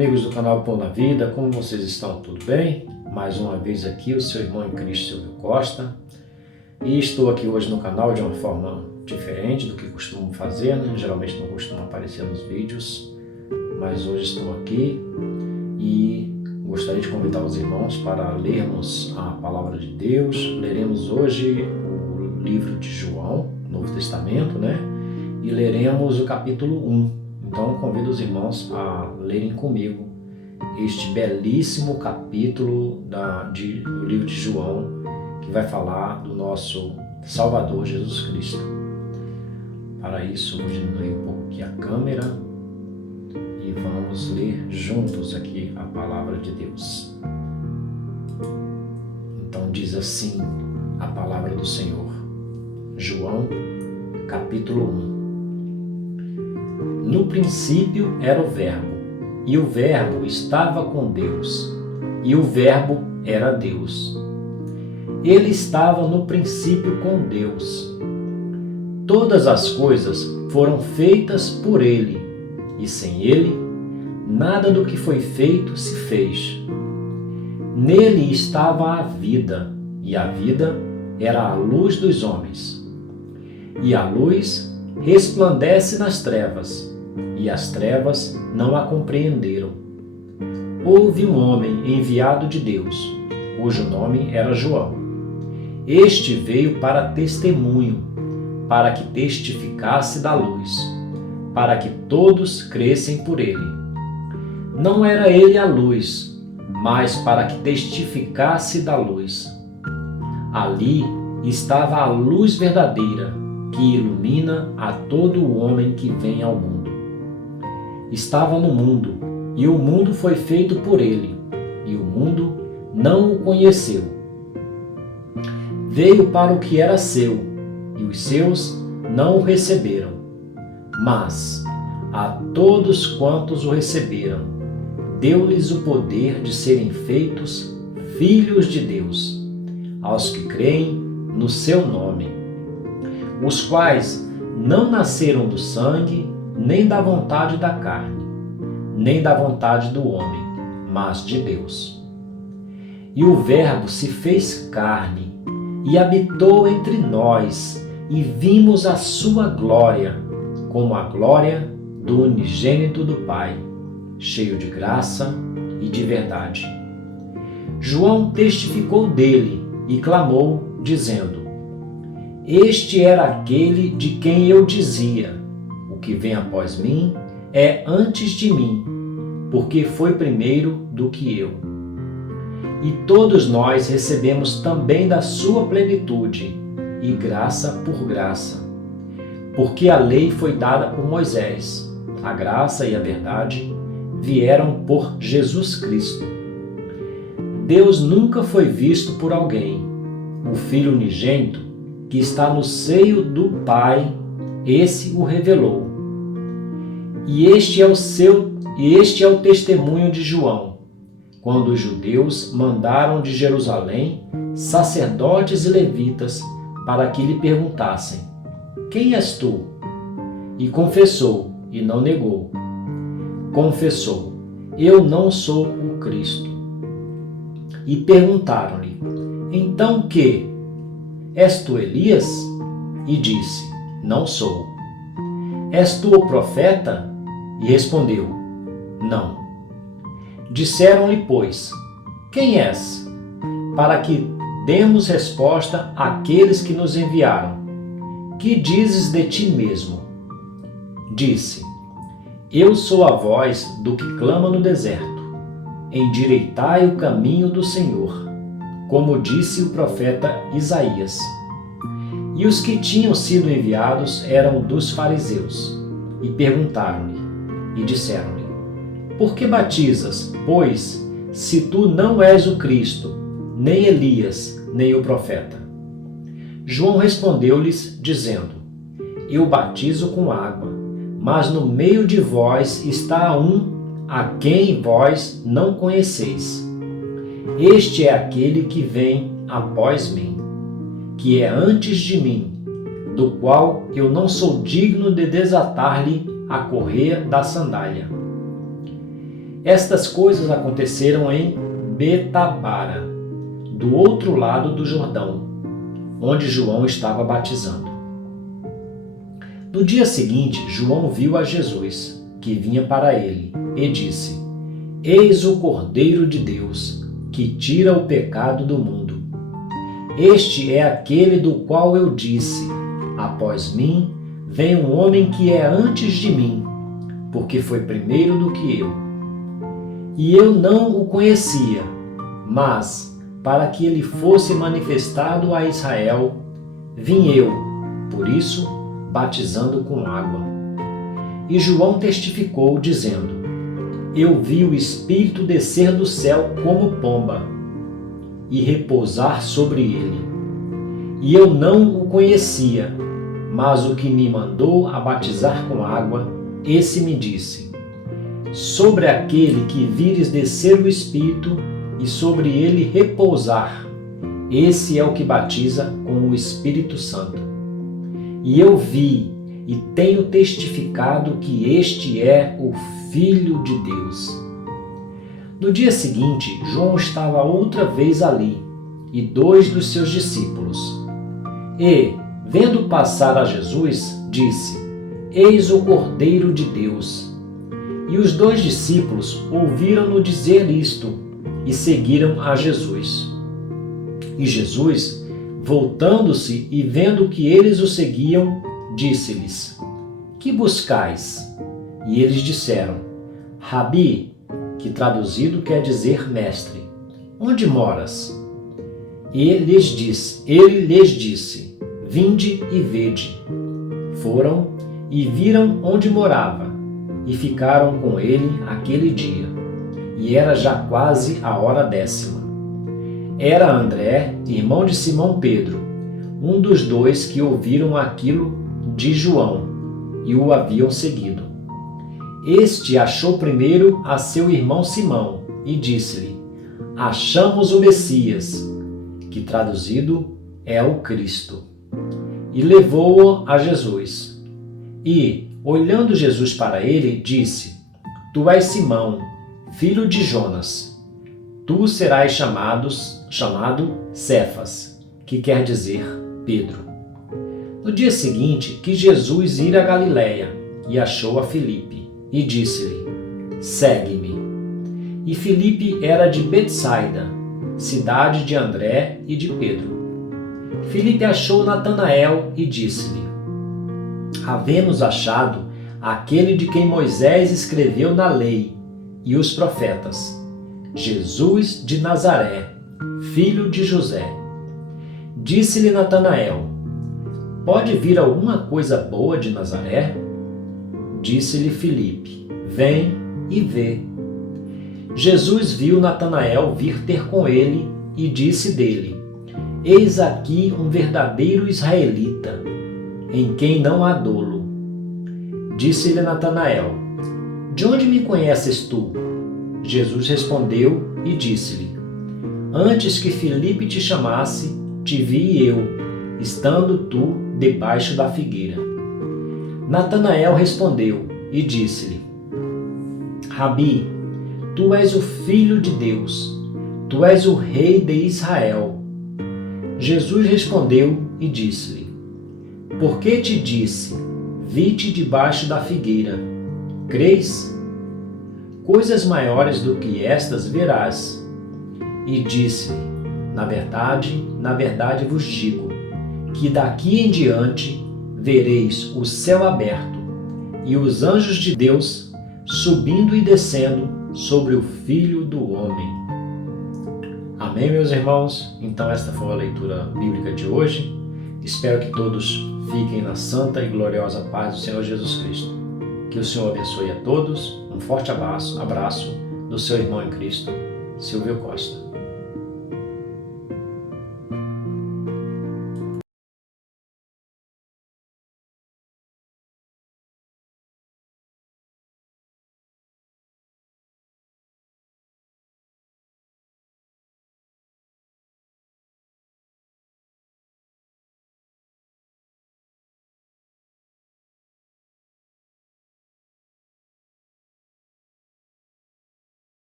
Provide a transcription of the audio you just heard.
amigos do canal Pão na Vida, como vocês estão? Tudo bem? Mais uma vez aqui o seu irmão em Cristo, Silvio Costa. E estou aqui hoje no canal de uma forma diferente do que costumo fazer, né? Geralmente não costumo aparecer nos vídeos, mas hoje estou aqui e gostaria de convidar os irmãos para lermos a Palavra de Deus. Leremos hoje o livro de João, Novo Testamento, né? E leremos o capítulo 1. Então convido os irmãos a lerem comigo este belíssimo capítulo do livro de João, que vai falar do nosso Salvador Jesus Cristo. Para isso, vou diminuir um pouco aqui a câmera e vamos ler juntos aqui a Palavra de Deus. Então diz assim a Palavra do Senhor. João, capítulo 1. No princípio era o Verbo, e o Verbo estava com Deus, e o Verbo era Deus. Ele estava no princípio com Deus. Todas as coisas foram feitas por Ele, e sem Ele, nada do que foi feito se fez. Nele estava a vida, e a vida era a luz dos homens. E a luz resplandece nas trevas, e as trevas não a compreenderam. Houve um homem enviado de Deus, cujo nome era João. Este veio para testemunho, para que testificasse da luz, para que todos crescem por ele. Não era ele a luz, mas para que testificasse da luz. Ali estava a luz verdadeira, que ilumina a todo o homem que vem ao mundo. Estava no mundo, e o mundo foi feito por ele, e o mundo não o conheceu. Veio para o que era seu, e os seus não o receberam. Mas a todos quantos o receberam, deu-lhes o poder de serem feitos filhos de Deus, aos que creem no seu nome, os quais não nasceram do sangue, nem da vontade da carne, nem da vontade do homem, mas de Deus. E o Verbo se fez carne e habitou entre nós, e vimos a sua glória, como a glória do unigênito do Pai, cheio de graça e de verdade. João testificou dele e clamou, dizendo: Este era aquele de quem eu dizia: o que vem após mim é antes de mim, porque foi primeiro do que eu. E todos nós recebemos também da sua plenitude, e graça por graça. Porque a lei foi dada por Moisés, a graça e a verdade vieram por Jesus Cristo. Deus nunca foi visto por alguém. O Filho unigênito, que está no seio do Pai, esse o revelou. E este é o testemunho de João, quando os judeus mandaram de Jerusalém sacerdotes e levitas para que lhe perguntassem: Quem és tu? E confessou, e não negou. Confessou: Eu não sou o Cristo. E perguntaram-lhe: Então que? És tu Elias? E disse: Não sou. És tu o profeta? E respondeu: Não. Disseram-lhe, pois: Quem és? Para que demos resposta àqueles que nos enviaram. Que dizes de ti mesmo? Disse: Eu sou a voz do que clama no deserto. Endireitai o caminho do Senhor, como disse o profeta Isaías. E os que tinham sido enviados eram dos fariseus, e perguntaram-lhe, e disseram-lhe: Por que batizas, pois, se tu não és o Cristo, nem Elias, nem o profeta? João respondeu-lhes, dizendo: Eu batizo com água, mas no meio de vós está um a quem vós não conheceis. Este é aquele que vem após mim, que é antes de mim, do qual eu não sou digno de desatar-lhe a correia da sandália. Estas coisas aconteceram em Betabara, do outro lado do Jordão, onde João estava batizando. No dia seguinte, João viu a Jesus, que vinha para ele, e disse: Eis o Cordeiro de Deus, que tira o pecado do mundo. Este é aquele do qual eu disse: após mim vem um homem que é antes de mim, porque foi primeiro do que eu. E eu não o conhecia, mas, para que ele fosse manifestado a Israel, vim eu, por isso, batizando com água. E João testificou, dizendo: Eu vi o Espírito descer do céu como pomba e repousar sobre ele. E eu não o conhecia, mas o que me mandou a batizar com água, esse me disse: Sobre aquele que vires descer o Espírito e sobre ele repousar, esse é o que batiza com o Espírito Santo. E eu vi e tenho testificado que este é o Filho de Deus. No dia seguinte, João estava outra vez ali, e 2 dos seus discípulos. E, vendo passar a Jesus, disse: Eis o Cordeiro de Deus. E os 2 discípulos ouviram-no dizer isto, e seguiram a Jesus. E Jesus, voltando-se e vendo que eles o seguiam, disse-lhes: Que buscais? E eles disseram: Rabi, que traduzido quer dizer mestre, onde moras? E ele lhes disse: Vinde e vede. Foram e viram onde morava, e ficaram com ele aquele dia. E era já quase a hora 10ª. Era André, irmão de Simão Pedro, um dos 2 que ouviram aquilo de João e o haviam seguido. Este achou primeiro a seu irmão Simão e disse-lhe: Achamos o Messias, que traduzido é o Cristo. E levou-o a Jesus. E, olhando Jesus para ele, disse: Tu és Simão, filho de Jonas. Tu serás chamado Cefas, que quer dizer Pedro. No dia seguinte, quis Jesus ir a Galiléia e achou a Filipe e disse-lhe: Segue-me. E Filipe era de Betsaida, cidade de André e de Pedro. Filipe achou Natanael e disse-lhe: Havemos achado aquele de quem Moisés escreveu na lei e os profetas, Jesus de Nazaré, filho de José. Disse-lhe Natanael: Pode vir alguma coisa boa de Nazaré? Disse-lhe Filipe: Vem e vê. Jesus viu Natanael vir ter com ele e disse dele: Eis aqui um verdadeiro israelita, em quem não há dolo. Disse-lhe Natanael: De onde me conheces tu? Jesus respondeu e disse-lhe: Antes que Filipe te chamasse, te vi eu, estando tu debaixo da figueira. Natanael respondeu e disse-lhe: Rabi, tu és o Filho de Deus, tu és o Rei de Israel. Jesus respondeu e disse-lhe: Por que te disse, vi-te debaixo da figueira? Crês? Coisas maiores do que estas verás. E disse-lhe: Na verdade vos digo, que daqui em diante vereis o céu aberto e os anjos de Deus subindo e descendo sobre o Filho do Homem. Amém, meus irmãos? Então esta foi a leitura bíblica de hoje. Espero que todos fiquem na santa e gloriosa paz do Senhor Jesus Cristo. Que o Senhor abençoe a todos. Um forte abraço do seu irmão em Cristo, Silvio Costa.